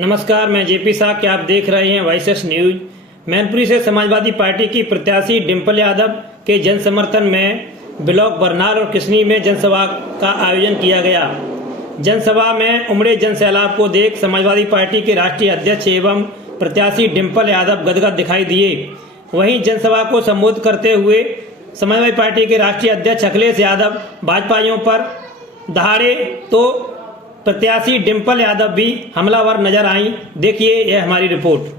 नमस्कार, मैं जेपी साहब, क्या आप देख रहे हैं वॉइस न्यूज। मैनपुरी से समाजवादी पार्टी की प्रत्याशी डिंपल यादव के जन समर्थन में ब्लॉक बरनाल और किसनी में जनसभा का आयोजन किया गया। जनसभा में उमड़े जन सैलाब को देख समाजवादी पार्टी के राष्ट्रीय अध्यक्ष एवं प्रत्याशी डिंपल यादव गदगद दिखाई दिए। वहीं जनसभा को संबोधित करते हुए समाजवादी पार्टी के राष्ट्रीय अध्यक्ष अखिलेश यादव भाजपाइयों पर दहाड़े तो प्रत्याशी डिंपल यादव भी हमलावर नजर आई। देखिए यह हमारी रिपोर्ट।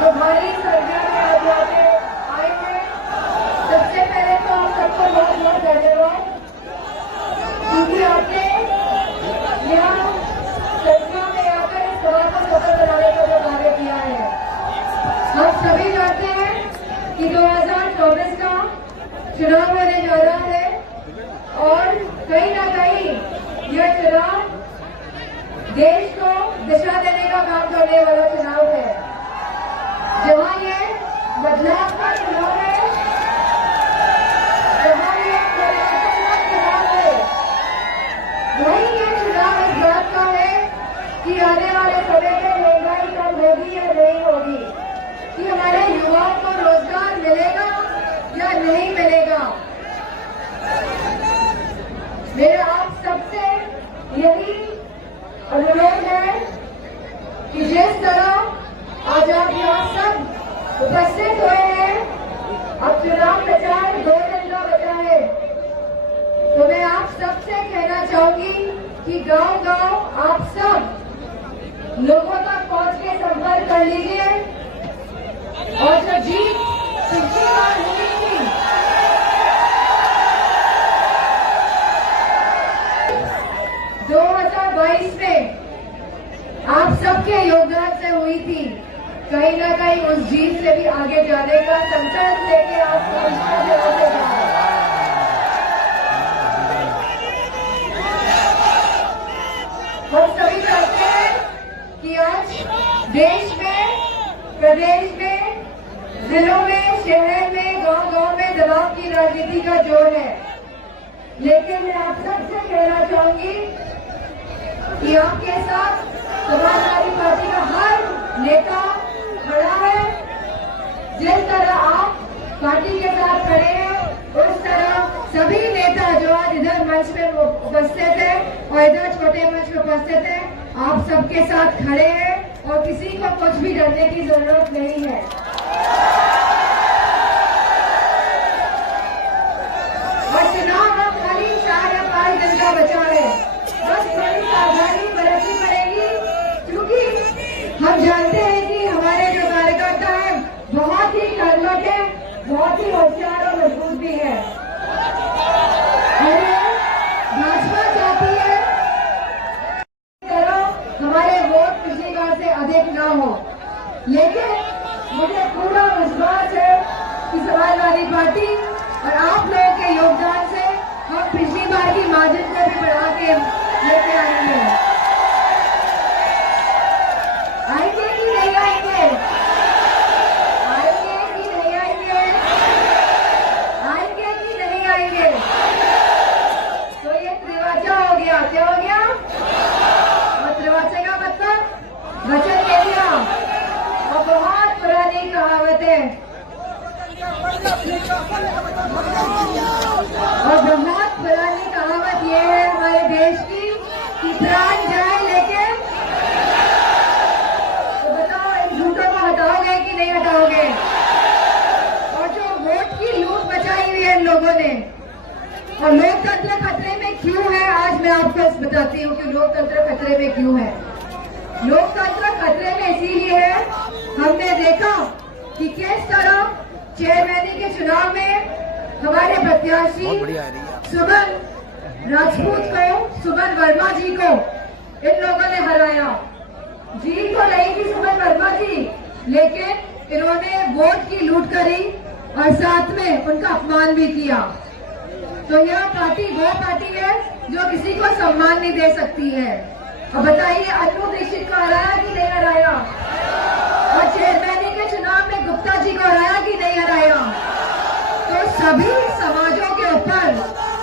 हमारी सरकार में आज आए हैं। सबसे पहले तो आप सबको बहुत बहुत धन्यवाद, क्योंकि आपने यहाँ सरकार में आकर इस सभा को सफल बनाने का जो कार्य किया है। हम सभी जानते हैं कि 2024 का चुनाव होने जा रहा है और कहीं ना कहीं यह चुनाव देश को दिशा देने का काम करने वाला चुनाव है। जहाँ ये बदलाव का चुनाव है, जहाँ ये परिवर्तन का चुनाव है, वहीं ये चुनाव इस बात का है कि आने वाले समय में महंगाई कम होगी या नहीं होगी, कि हमारे युवाओं को रोजगार मिलेगा या नहीं मिलेगा। मेरा आप सबसे यही अनुरोध है कि जिस तरह आज आप यहाँ सब उपस्थित हुए हैं, अब चुनाव प्रचार 2 दिन का बचा है, तो मैं आप सबसे कहना चाहूंगी कि गांव-गांव आप सब लोगों तक पहुंच के संपर्क कर लीजिए और जो जीत पिछली बार हुई थी, में आप सबके योगदान से हुई थी, कहीं ना कहीं उस जीत से भी आगे जाने का संकल्प लेके आप हम सभी चाहते हैं कि आज देश में, प्रदेश में, जिलों में, शहर में, गांव-गांव में दबाव की राजनीति का जोर है। लेकिन मैं आप सबसे कहना चाहूंगी कि आपके साथ समाजवादी पार्टी का हर नेता खड़ा है। जिस तरह आप पार्टी के साथ खड़े हैं, उस तरह सभी नेता जो आज इधर मंच पे उपस्थित है और इधर छोटे मंच पे उपस्थित है, आप सबके साथ खड़े हैं और किसी को कुछ भी डरने की जरूरत नहीं है। और चुनाव अब खाली 4 या 5 दिन का बचा है, बस थोड़ी सावधानी बरतनी पड़ेगी, क्योंकि हम जानते हैं कि हमारे जो कार्यकर्ता हैं बहुत ही कर्मठ है, बहुत ही होशियार और मजबूत भी है। भाजपा चाहती है हमारे वोट पिछली बार से अधिक ना हो, लेकिन मुझे पूरा विश्वास है कि समाजवादी पार्टी और आप लोगों के योगदान से हम पिछली बार की मार्जिन को भी बढ़ा के लेके आएंगे। आएंगे कि नहीं आएंगे? आएंगे कि नहीं आएंगे? आएंगे कि नहीं आएंगे? तो ये त्रिवाचा हो गया, क्या हो गया? और त्रिवाचा का मतलब वचन दे दिया, और बहुत पुरानी कहावत है और बहुत पुरानी कहावत ये है हमारे देश की कि प्राण जाए लेकिन, तो बताओ इन झूठों को हटाओगे कि नहीं हटाओगे? और जो वोट की लूट मचाई हुई है इन लोगों ने, और लोकतंत्र खतरे में क्यों है, आज मैं आपको बताती हूँ कि लोकतंत्र खतरे में क्यों है। लोकतंत्र खतरे में इसीलिए है, हमने देखा कि किस तरह चेयरमैनी के चुनाव में हमारे प्रत्याशी सुमन राजपूत को, सुमन वर्मा जी को इन लोगों ने हराया। जीत तो रही थी सुमन वर्मा जी, लेकिन इन्होंने वोट की लूट करी और साथ में उनका अपमान भी किया। तो यह पार्टी वो पार्टी है जो किसी को सम्मान नहीं दे सकती है। अब बताइए, अनु दीक्षित को हराया कि नहीं हराया? और चेयरमैनी के चुनाव में गुप्ता जी को हराया कि नहीं हराया? तो सभी समाजों के ऊपर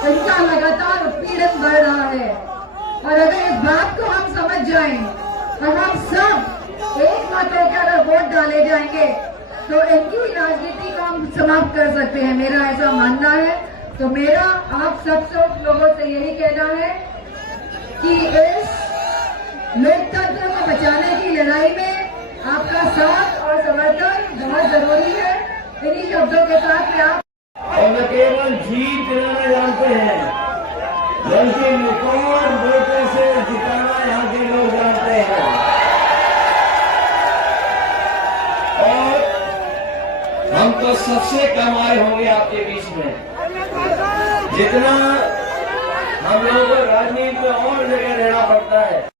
इनका लगातार उत्पीड़न बढ़ रहा है। और अगर इस बात को हम समझ जाएं और हम सब एक मत होकर अगर वोट डाले जाएंगे तो इनकी राजनीति को हम समाप्त कर सकते हैं, मेरा ऐसा मानना है। तो मेरा आप सब लोगों से यही कहना है कि इस लोकतंत्र को बचाने की लड़ाई में आपका साथ और समर्थन बहुत जरूरी है। इन्हीं शब्दों के साथ में आप और न केवल जीत दिलाना जानते हैं, बल्कि रिकॉर्ड वोटों से जिताना यहाँ के लोग जानते हैं। और हम तो सबसे कम आए होंगे आपके बीच में। जितना हम लोगों को राजनीति में और जगह रहना पड़ता है।